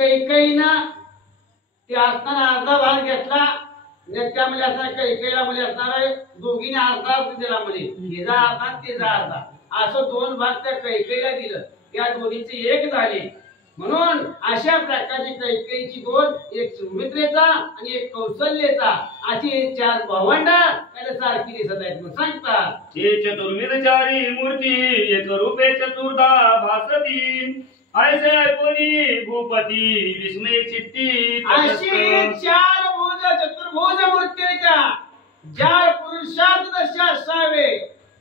कैकईनं ते असताना अर्धा भाग घेतला, त्यामध्ये असणार कैकईला मुली असणार आहे, दोघीने अर्धा दिला म्हणे, हिचा अर्धा तिचा अर्धा, असं दोन भाग त्या कैकईला दिलं, त्या दोन्हीचे एक झाले. म्हणून अशा प्रकारची कैकेयीची दोन, एक सुमित्रेचा आणि एक कौशल्येचा, अशी चार भावंड त्याला सारखी दिसत आहेत म्हणून सांगतात. हे चतुर्विधचारी मूर्ती एक रूपे चतुर्धा भासती, ऐसे ऐकोनी भूपती विस्मय चित्ती. अशी चार भुज चतुर्भुज मूर्तीच्या ज्या पुरुषात दशा असावे,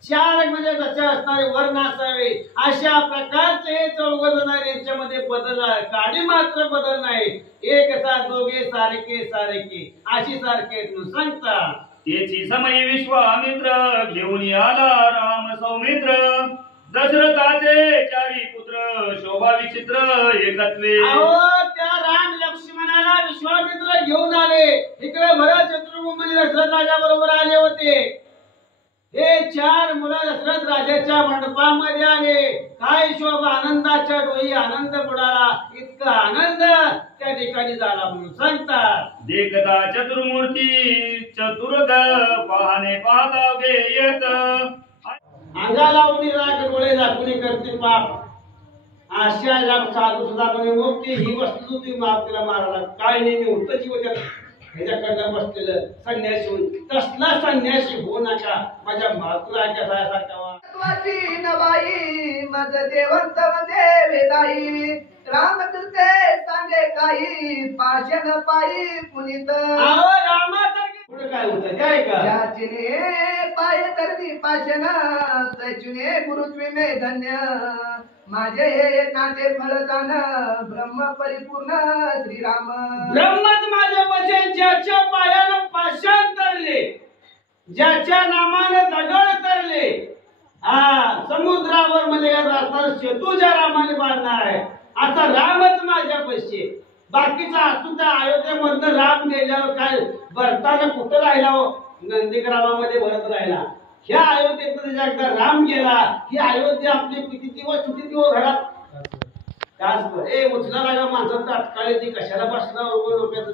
चार म्हणजे जसे असणारे वर्ण असावे, अशा प्रकारचे हे चौघ जण यांच्यामध्ये बदल काडी मात्र बदल नाही, एक साथ दोघे सारखे सारखे अशी सारखे सांगतात. त्याची समयी विश्वामित्र घेऊन आला राम सौमित्र, दशरथाचे चारी पुत्र शोभा विचित्र एकत्वे. अहो त्या राम लक्ष्मणाला विश्वामित्र घेऊन आले, इकडे भरत शत्रुघ्न दशरथ राजा बरोबर आले होते. हे चार मुलं दशरथ राजाच्या मंडपामध्ये आले, काय शोभा आनंदाच्या डोळी आनंद बुडाला, इतका आनंद त्या ठिकाणी झाला म्हणून सांगतात. देखता चतुर्मूर्ती चतुर्ग पाहणे पाहता येत, अंगा लावून राग डोळे दाखवणे करते पाप, अशा या साधू सुद्धा म्हणे मुक्ती ही वस्तू ती माफ तिला महाराज काय नेहमी होतं जीवत्यात ह्याच्याकडनं बसलेलं संन्यासी होऊन, तसला संन्यासी होऊ नका, माझ्या मातृराज्या सारखा नबाई मज देवंत देवेदाई, रामतीर्थे सांगे काही पाशन पायी पुनित. रामासारखे पुढे काय होतं ते ऐका. याचिने पाय तरती पाशन, तैचुने गुरुत्वे मे धन्य, माझे हे नाते फळ जाण ब्रह्म परिपूर्ण श्रीराम. ब्रह्मच माझ्या वचन ज्याच्या पायानं पाषाण तरले, ज्याच्या नामानं दगड तरले, समुद्रावर म्हणजे सेतू ज्या रामाने बांधणार आहे, आता रामच माझ्या पैसे. बाकीचा असू त्या अयोध्येमधनं राम गेल्यावर काय भरताना कुठं राहिला हो, नंदीग्रामामध्ये भरत राहिला. ह्या अयोध्येमध्ये एकदा राम गेला, ही अयोध्या आपली किती दिवस घरात उचला लागा माणसाचं अटकाळे, ती कशाला बसला डोक्यात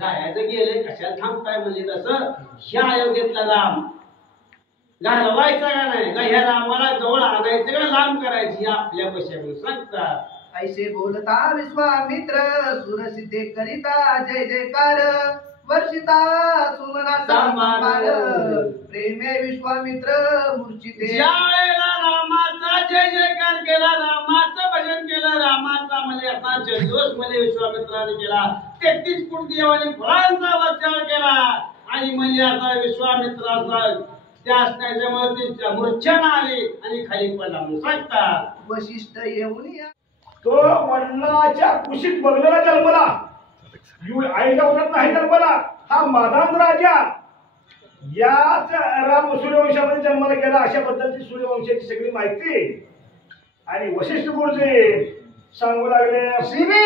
जायचं गेले, कशाला थांबताय म्हणजे तसं ह्या अयोध्येतला राम घालवायचा का नाही का, ह्या रामाला जवळ आणायचं का लांब करायची आपल्या पैशाकडून सांगतात. ऐसे बोलता विश्वामित्र सुरसिद्धे करिता जय जयकार, वर्षिता सुमनाचा संभार, प्रेमे विश्वामित्र मूर्छिते. ज्या वेळेला रामाचा जय जयकार केला, रामाचं भजन केलं, रामाचा म्हणजे आता जल्लोष मध्ये विश्वामित्राने केला, 33 कोटी देवाने फळांचा वर्षाव केला, आणि म्हणजे आता विश्वामित्राचा त्या असण्याच्यामुळे ते मूर्छना आली आणि खाली पडला म्हणून सांगतात. वशिष्ठ येऊन तो वडिलाच्या कुशीत बघलेला जन्मला, आईच्या उरात नाही जन्मला, हा मादान राजा याच राम सूर्यवंशामध्ये जन्माला गेला, अशा पद्धतीची सूर्यवंशाची सगळी माहिती आणि वशिष्ठ गुरुजी सांगू लागले. शिवी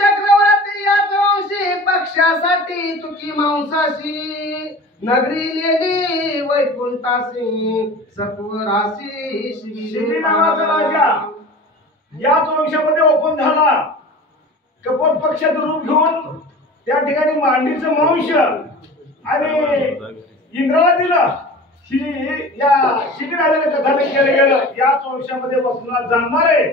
चक्रवर्ती या वंशी पक्षासाठी तुकी मांसाशी, नगरी लेली वैकुंठासी सत्वराशी. शिवी नावाचा राजा याच वंशामध्ये ओपन झाला, कपट पक्षाचं रूप घेऊन त्या ठिकाणी मांडीचं वंश आणि इंद्राला दिलं. ही या शिबिराला कथाने केलं गेलं, याच वंशामध्ये बसणार जाणणार आहे.